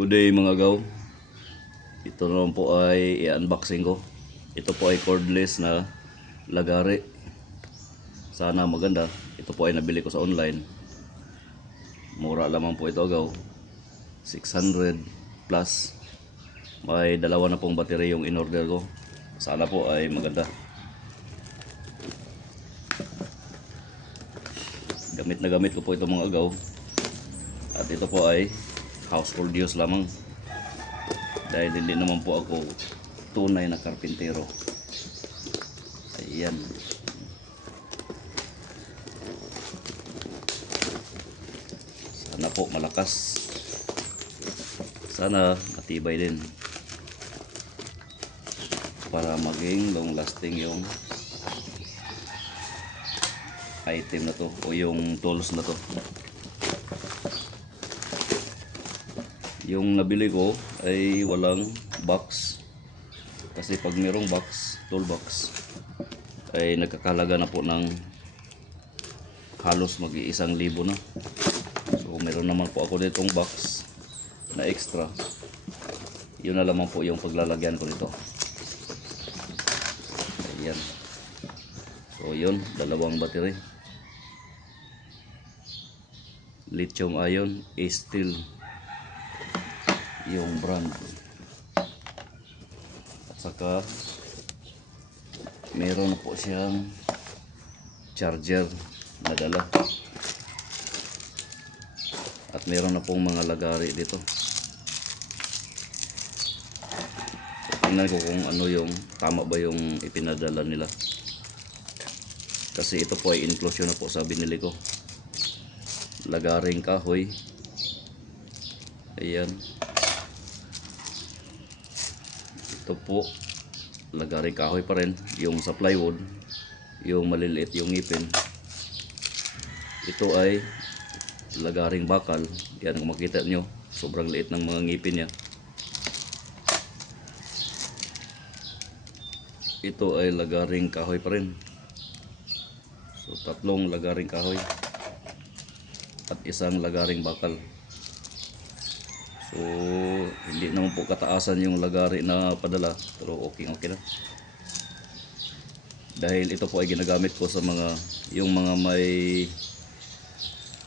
Good day mga gaw. Ito naman po ay i-unboxing ko. Ito po ay cordless na lagari. Sana maganda. Ito po ay nabili ko sa online. Mura lamang po ito gaw. 600 plus. May dalawa na pong battery yung in-order ko. Sana po ay maganda. Gamit na gamit ko po ito mga gaw. At ito po ay household use lamang. Dahil hindi naman po ako tunay na karpintero. Ayan. Sana po malakas. Sana matibay din. Para maging long lasting yung item na to o yung tools na to. Yung nabili ko ay walang box. Kasi pag mayroong box, toolbox, ay nagkakalaga na po ng halos mag-1,000 na. So meron naman po ako ditong box na extra. Yun na lamang po yung paglalagyan ko nito. Ayan. So yun, dalawang battery. Lithium ion, steel yung brand. At saka meron po siyang charger na dala. At meron na pong mga lagari dito. So, tingnan ko kung ano yung tama ba yung ipinadala nila. Kasi ito po ay inclusion na po sa binili ko. Lagaring kahoy. Ayan. Ito po, lagaring kahoy pa rin. Yung sa plywood, yung maliliit yung ngipin. Ito ay lagaring bakal. Yan, kung makita nyo, sobrang liit ng mga ngipin niya. Ito ay lagaring kahoy pa rin. So, tatlong lagaring kahoy at isang lagaring bakal. So, hindi naman po kataasan yung lagari na padala, pero okay na. Dahil ito po ay ginagamit ko sa yung mga may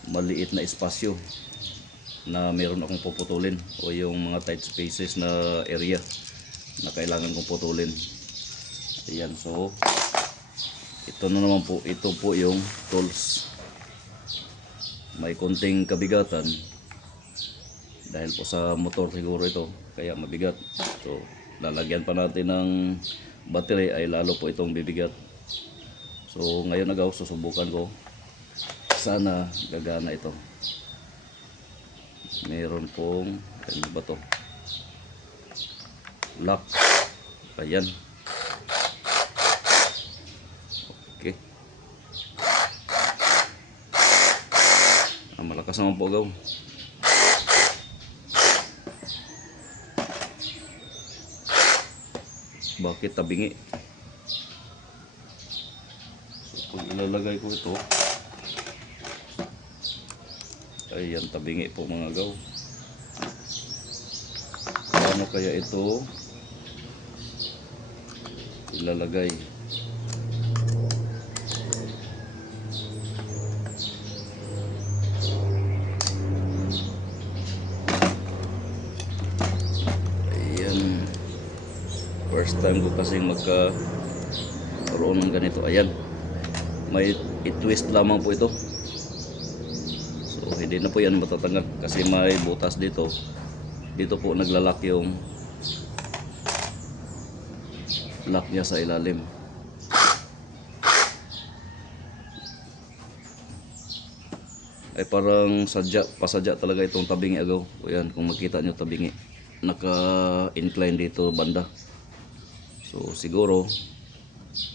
maliit na espasyo na meron akong puputulin, o yung mga tight spaces na area na kailangan kong putulin. Ayan, so ito na naman po, ito po yung tools. May konting kabigatan dahil po sa motor siguro ito, kaya mabigat. So lalagyan pa natin ng battery ay lalo po itong bibigat. So ngayon agaw, susubukan ko. Sana gagana ito. Meron pong ano ba to? Lock. Ayan. Okay. Malakas naman po agaw. Bakit tabingi? So, kung ilalagay ko ito, ayan, tabingi po mga gaw. Paano kaya ito ilalagay? Ayan, first time ko kasing magkaroon ng ganito. Ayan, may i-twist lamang po ito. So hindi na po yan matatanggal kasi may butas dito. Dito po naglalak yung lock niya sa ilalim. Ay parang pasadya talaga itong tabingi agaw. O yan, kung makita nyo tabingi, naka-incline dito banda. So siguro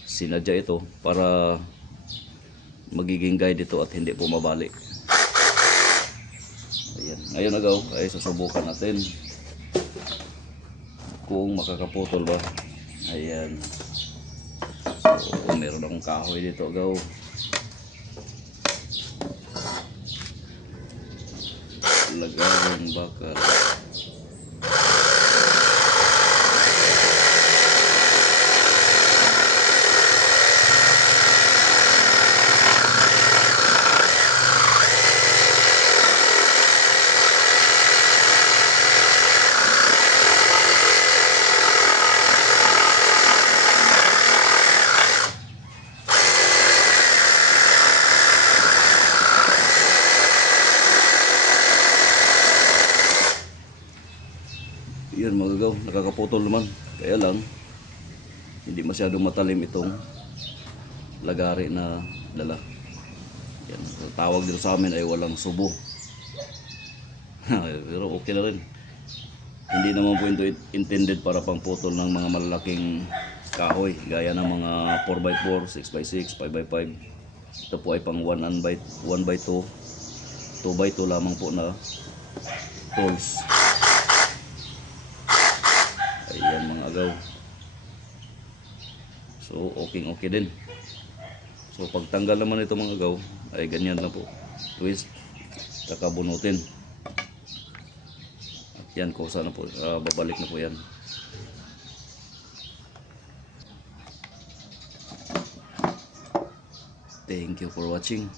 sinadya ito para magiging guide dito at hindi po mabali. Ayan, ngayon agaw ay susubukan natin kung makakaputol ba. Ayan. So meron akong kahoy dito agaw. Lagaring bakal. Yan mga agaw, nakakaputol naman. Kaya lang, hindi masyadong matalim itong lagari na dala. Yan, tawag dito sa amin ay walang subo. Pero okay na rin. Hindi naman po ito intended para pang putol ng mga malalaking kahoy gaya ng mga 4x4, 6x6, 5x5. Ito po ay pang 1x2, 2x2 lamang po na tools. Ayan mga agaw. So okay din. So pagtanggal naman ito mga agaw ay ganyan lang po. Twist, kakabunutin. At yan, kusa na po, babalik na po yan. Thank you for watching.